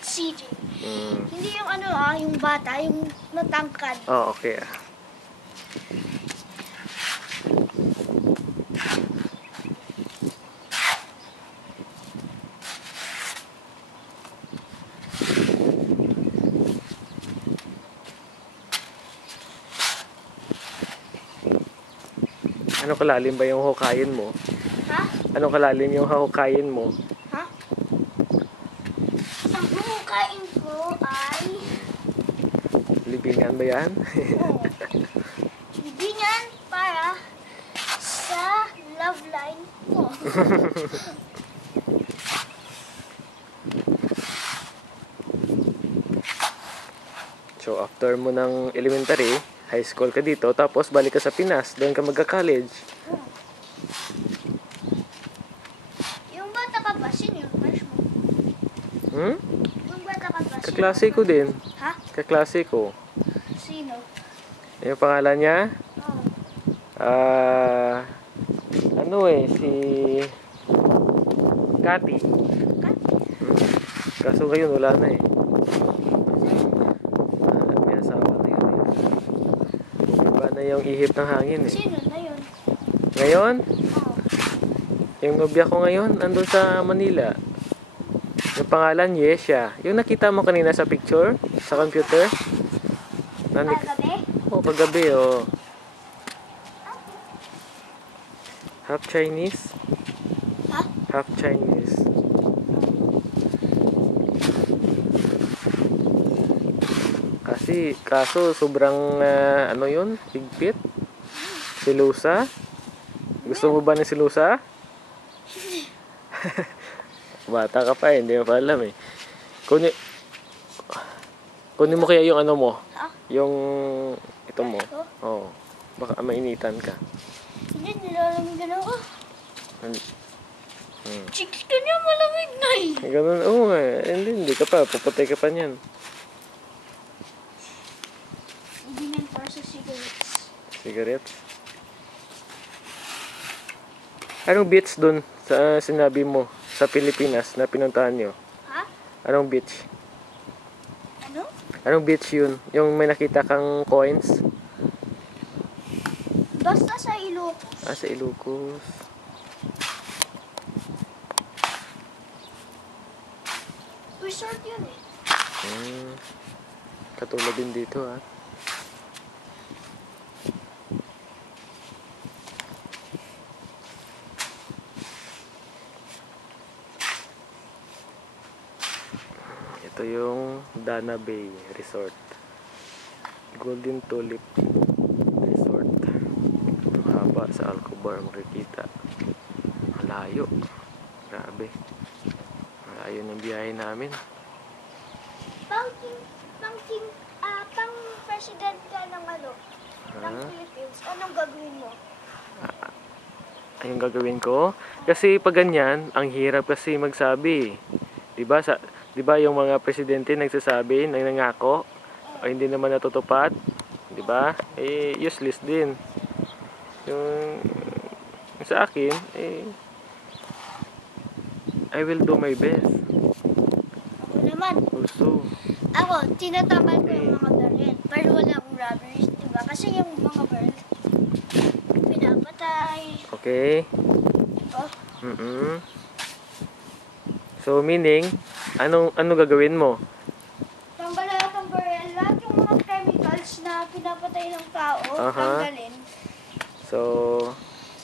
CJ. Hindi yung ano yung bata, yung natangkad. Oh, okay. Ano kalalim ba yung hukayin mo? Ha? Ano kalalim yung hukayin mo? Ha? Ang huhukain ko ay... Libingan ba yan? Libingan para sa love line mo. So after mo ng elementary, high school ka dito, tapos balik ka sa Pinas, doon ka magka-college. Yung bata ka ba? Sino yung crush mo? Yung bata ka ba? Kaklase ko din. Ha? Kaklase ko. Sino? Yung pangalan niya? Oh. Si Cathy. Kaso ngayon wala na eh. May asawa na yun eh. Iba na yung ihip ng hangin eh. Sino na yun? Ngayon? Oh. Yung nobya ko ngayon, andun sa Manila. Yung pangalan, Yesha. Yung nakita mo kanina sa picture, sa computer. Kagabi? Kagabi, oh. Half Chinese? Ha? Half Chinese. Kaso sobrang, yun? Higpit? Silusa? Gusto mo ba ng silusa? Bata ka pa eh, hindi mo pa alam eh. Kunin mo kaya yung ano mo? Ha? Yung ito mo. Ito? Oo. Baka mainitan ka. Hindi, nilalamig ako. Hmm. Chicks ka niya, malamig na eh. Ganun, oo nga. Hindi ka pa. Puputay ka pa niyan. Hindi na para sa cigarettes. Cigarettes? Anong beach dun sa sinabi mo sa Pilipinas na pinuntahan nyo? Ha? Anong beach? Ano? Anong beach yun? Yung may nakita kang coins? Basta sa Ilocos. Sa Ilocos. Resort yun eh. Katulad din dito ah. Ito yung Dana Bay Resort. Golden Tulip Resort. Haba sa Alcobar makikita. Malayo. Grabe. Malayo ng biyahe namin. Pang president ka ng ng Philippines. Anong gagawin mo? Yung gagawin ko? Kasi pag ganyan, ang hirap kasi magsabi. 'Di ba yung mga presidente nagsasabi, nangako, o hindi naman natutupad, 'di ba? Useless din. Yung sa akin, I will do my best. Ako naman. Also, Ako, tinatamad ko yung mga baril. Pero wala akong robberies, diba? Kasi yung mga baril, pinapatay. okay. Diba? So meaning, anong gagawin mo? Tanggalin lahat ng baril. Lahat yung mga chemicals na pinapatay ng tao, tanggalin. So,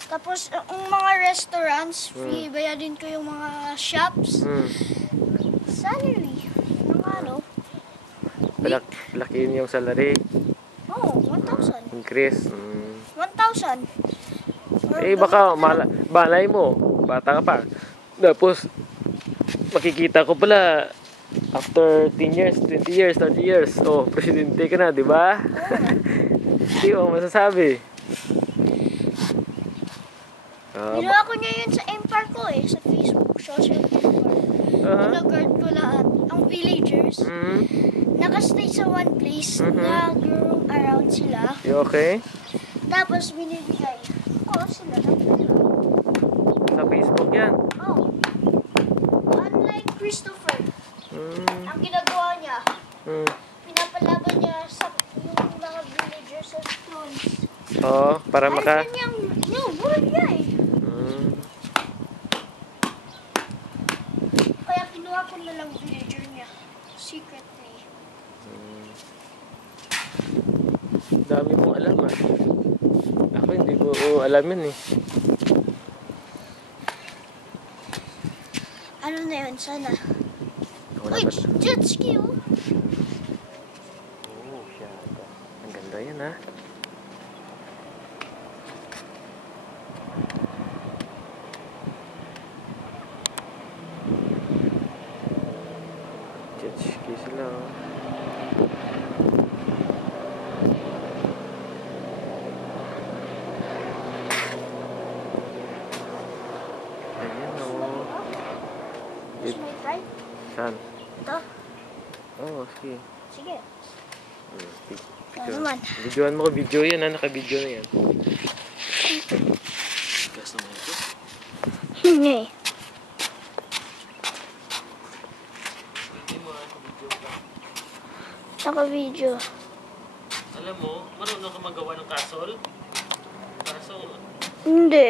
Tapos, yung mga restaurants, free. Bayadin ko yung mga shops. Salary. lakihin yung salary. Oh, 1,000. Increase. 1,000. Baka malay mo, bata ka pa. Tapos, makikita ko pala, after 10 years, 20 years, 30 years, presidente ka na, di ba? Hindi mo masasabi. Ginawa ko niya yun sa Empire ko sa Facebook, social Empire. Nag-guard ko lahat. Ang villagers, nakastay sa one place, nag-roam around sila. You okay? Tapos binibigay ko sila ng pera. Sa Facebook yan? Oh. Unlike Christopher. Ang ginagawa niya, Mm. pinapalaban niya sa yung mga villagers sa stones. Oo, para maka... Ayaw niyang, buhay niya eh. Mm. Kaya kinuha ko na lang villager niya. Secretly. Dami mong alam ah. Ako hindi ko alam yun eh. Ano na yun? Sana. Wala Uy, pa. jet ski oh. Oh, syada. Ang ganda yan ah. Jet ski sila oh. Ayan oh. Gusto mo try? Saan? Ito. Oh, sige. Sige. Ano Video. naman? Videoan mo ko. Video yan ha. Naka-video na yan. Gas naman ito. Hindi. Hindi mo naka-video ka. Naka-video. Alam mo, marunong ka magawa ng castle? Castle. Hindi.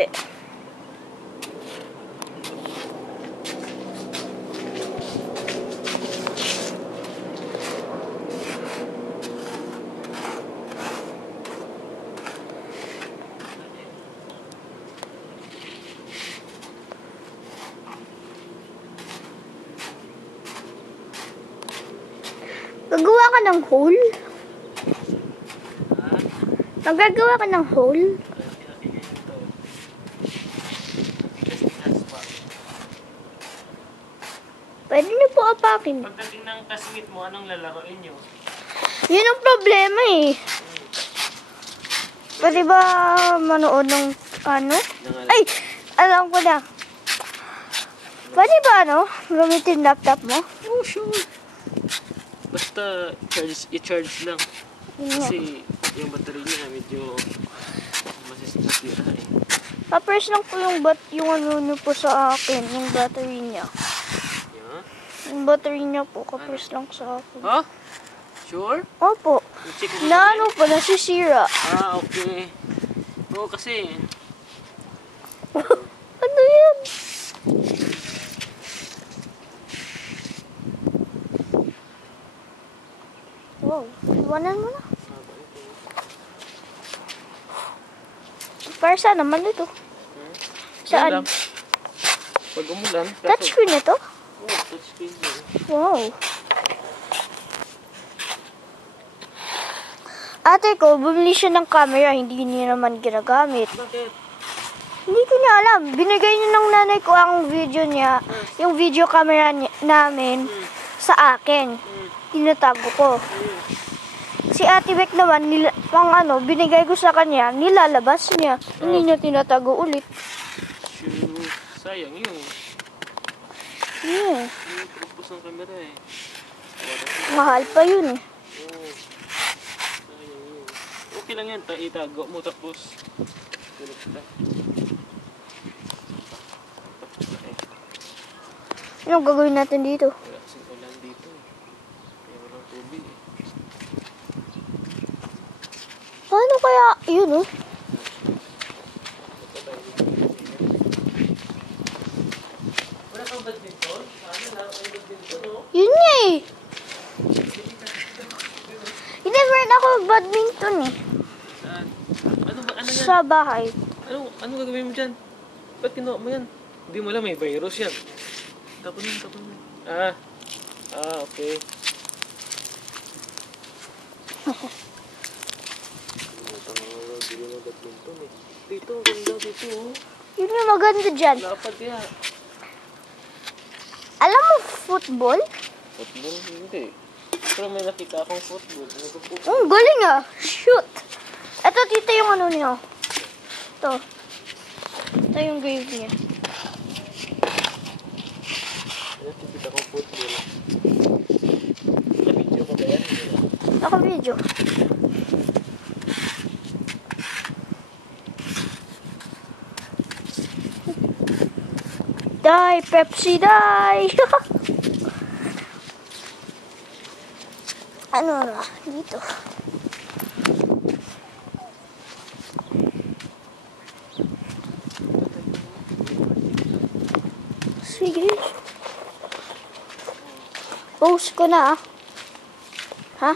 Gagawa ka ng hole? Ha? Magagawa ka ng hole? Pwede niyo po apakin. Pagdating ng classmate mo, anong lalaroin nyo? Yun ang problema eh. Pwede ba manood ng ano? Ay! Alam ko na. Pwede ba gamitin laptop mo? Oh, sure. Basta i-charge lang. Yun nga. Kasi yung battery niya medyo masisira eh. Pa-press lang po yung ano niyo po sa akin, yung battery niya. Yeah? Yung battery niya po, ka-press lang sa akin. Ha? Sure? Opo. Check mo Na ano po, nasisira. Ah, okay. Oo, kasi Ano yan? Wow, iwanan mo na. Para saan naman ito? Saan? lang. Pag umulan, Touchscreen ito? oh, touchscreen yan. Wow. Ate ko, bumili siya ng camera, hindi niya naman ginagamit. Bakit? Hindi ko niya alam. Binigay niya ng nanay ko ang video niya, yung video camera namin sa akin. Tinatago ko. Si Ate Beck naman, binigay ko sa kanya, nilalabas niya. Hindi niya tinatago ulit. Shoot. Sayang yun. Yeah. Yung purpose ng camera eh. Mahal pa yun eh. Oo. Sayang yun. Okay lang yan. Itago mo tapos. Tulog ka. Anong gagawin natin dito? Wala kasing ulan dito eh. Kaya walang tubig eh. Paano kaya yun oh? Wala kang badminton? Ano na? May badminton oh. Yun nga eh. Hindi, meron ako badminton eh. Saan? Ano ba? Ano yan? Sa bahay. Ano gagawin mo dyan? Ba't kinuha mo yan? Hindi mo alam, may virus yan. Tapon mo, tapon mo. Okay. Bili mo badminton eh. Dito, ang ganda dito oh. Yun yung maganda dyan. Lapad kaya. Alam mo football? Football? Hindi. Pero may nakita akong football. Oh, galing ah. Shoot. Ito, tita yung ano niya. Ito. Ito yung grave niya. May nakita akong football. Na-video mo ba yan? Naka-video. Die, Pepsi, die! Ano na, dito. Sige. Post ko na, ah. Ha?